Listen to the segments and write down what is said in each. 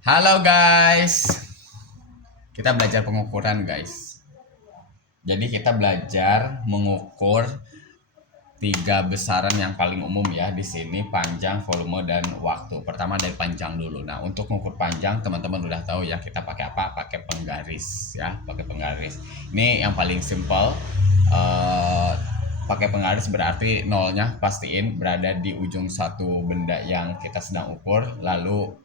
Halo guys, kita belajar pengukuran guys. Jadi kita belajar mengukur tiga besaran yang paling umum ya di sini: panjang, volume, dan waktu. Pertama dari panjang dulu. Nah, untuk mengukur panjang teman-teman udah tahu ya kita pakai apa? Pakai penggaris ya, pakai penggaris. Ini yang paling simple. Eh, Pakai penggaris berarti nolnya pastiin berada di ujung satu benda yang kita sedang ukur, lalu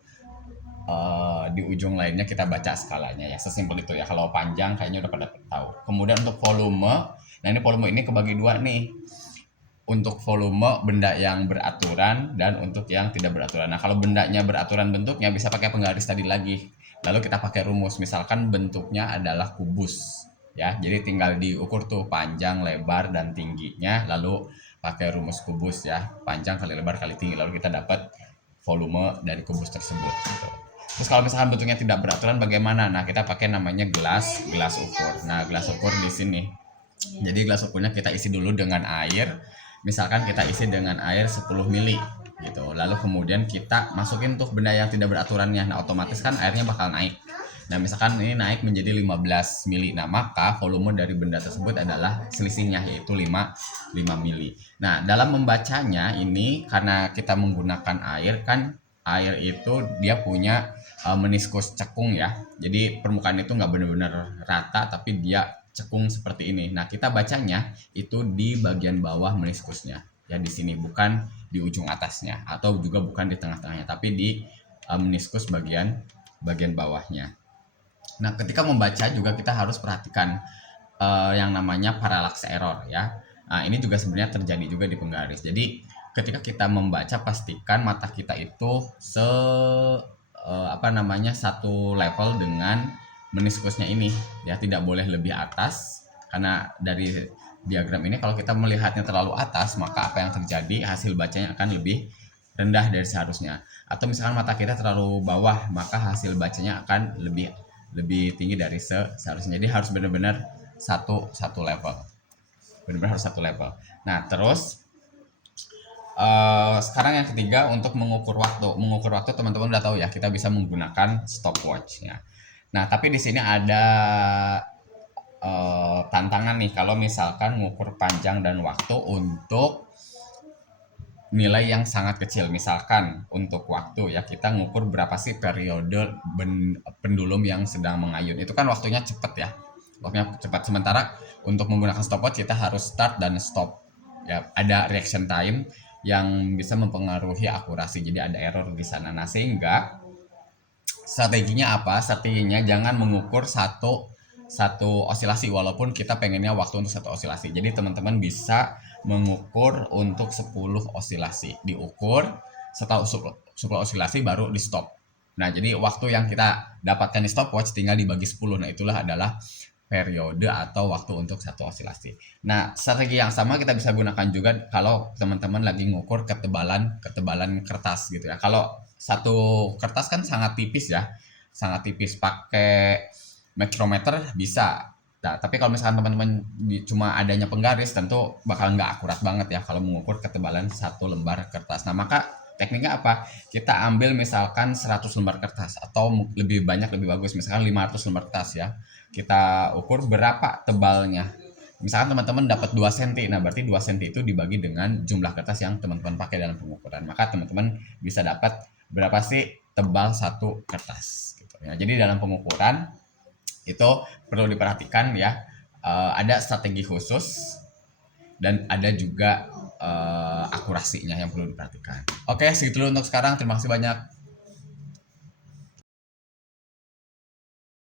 di ujung lainnya kita baca skalanya ya, sesimpel itu ya. Kalau panjang kayaknya udah pada tahu. Kemudian untuk volume, nah ini volume ini kebagi dua nih, untuk volume benda yang beraturan dan untuk yang tidak beraturan. Nah kalau bendanya beraturan bentuknya bisa pakai penggaris tadi lagi, lalu kita pakai rumus. Misalkan bentuknya adalah kubus ya, jadi tinggal diukur tuh panjang, lebar, dan tingginya, lalu pakai rumus kubus ya, panjang kali lebar kali tinggi, lalu kita dapat volume dari kubus tersebut gitu. Terus kalau misalkan bentuknya tidak beraturan bagaimana? Nah, kita pakai namanya gelas ukur. Nah, gelas ukur di sini. Jadi gelas ukurnya kita isi dulu dengan air. Misalkan kita isi dengan air 10 mili gitu. Lalu kemudian kita masukin tuh benda yang tidak beraturannya. Nah, otomatis kan airnya bakal naik. Nah, misalkan ini naik menjadi 15 mili. Nah, maka volume dari benda tersebut adalah selisihnya, yaitu 5 mili. Nah, dalam membacanya ini karena kita menggunakan air, kan air itu dia punya meniskus cekung ya. Jadi permukaan itu nggak benar-benar rata, tapi dia cekung seperti ini. Nah, kita bacanya itu di bagian bawah meniskusnya. Ya di sini, bukan di ujung atasnya, atau juga bukan di tengah-tengahnya, tapi di meniskus bagian bagian bawahnya. Nah, ketika membaca juga kita harus perhatikan yang namanya parallax error ya. Nah, ini juga sebenarnya terjadi juga di penggaris. Jadi ketika kita membaca, pastikan mata kita itu satu level dengan meniskusnya ini ya, tidak boleh lebih atas, karena dari diagram ini kalau kita melihatnya terlalu atas, maka apa yang terjadi, hasil bacanya akan lebih rendah dari seharusnya. Atau misalkan mata kita terlalu bawah, maka hasil bacanya akan lebih lebih tinggi dari seharusnya. Jadi harus benar-benar satu level, benar-benar harus satu level. Nah, terus sekarang yang ketiga, untuk mengukur waktu teman-teman udah tahu ya, kita bisa menggunakan stopwatch ya. Nah, tapi di sini ada tantangan nih kalau misalkan mengukur panjang dan waktu untuk nilai yang sangat kecil. Misalkan untuk waktu ya, kita ngukur berapa sih periode pendulum yang sedang mengayun, itu kan waktunya cepet ya, waktunya cepat. Sementara untuk menggunakan stopwatch kita harus start dan stop ya, ada reaction time yang bisa mempengaruhi akurasi, jadi ada error di sana. Nah, sehingga strateginya apa? Strateginya jangan mengukur satu osilasi, walaupun kita pengennya waktu untuk satu osilasi. Jadi teman-teman bisa mengukur untuk 10 osilasi, diukur, setelah 10 osilasi baru di stop. Nah, jadi waktu yang kita dapatkan di stopwatch tinggal dibagi 10. Nah, itulah adalah periode atau waktu untuk satu osilasi. Nah, strategi yang sama kita bisa gunakan juga kalau teman-teman lagi ngukur ketebalan ketebalan kertas gitu ya. Kalau satu kertas kan sangat tipis ya, sangat tipis, pakai micrometer bisa. Nah, tapi kalau misalkan teman-teman cuma adanya penggaris, tentu bakal nggak akurat banget ya kalau mengukur ketebalan satu lembar kertas. Nah, maka tekniknya apa? Kita ambil misalkan 100 lembar kertas, atau lebih banyak lebih bagus, misalkan 500 lembar kertas ya. Kita ukur berapa tebalnya. Misalkan teman-teman dapat 2 cm, nah berarti 2 cm itu dibagi dengan jumlah kertas yang teman-teman pakai dalam pengukuran. Maka teman-teman bisa dapat berapa sih tebal satu kertas gitu ya. Jadi dalam pengukuran itu perlu diperhatikan ya, ada strategi khusus dan ada juga akurasinya yang perlu diperhatikan. Oke, segitu dulu untuk sekarang. Terima kasih banyak.